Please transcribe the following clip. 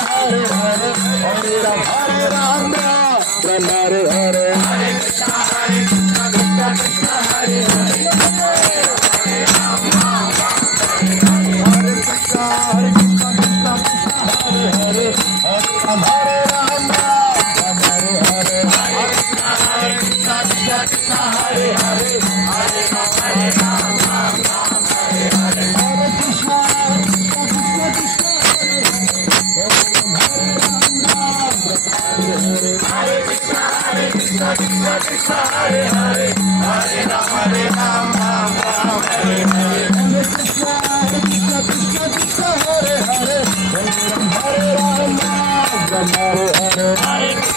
Hare Hare, Hare Ram, Hare Hare, Hare Krishna, Krishna Krishna, Hare Hare, Hare Ram, Hare Krishna, Krishna Krishna, Hare Hare, Hare Ram, Hare Hare, Hare Krishna, Krishna Krishna, Hare Hare, Hare Ram, Hare Hare, Hare Krishna, Krishna Krishna, Hare Krishna, Krishna Krishna, Hare Hare, Hare Ram, Hare Hare, Hare Krishna, Krishna Krishna, Hare Hare, Hare Ram, Hare Hare, Hare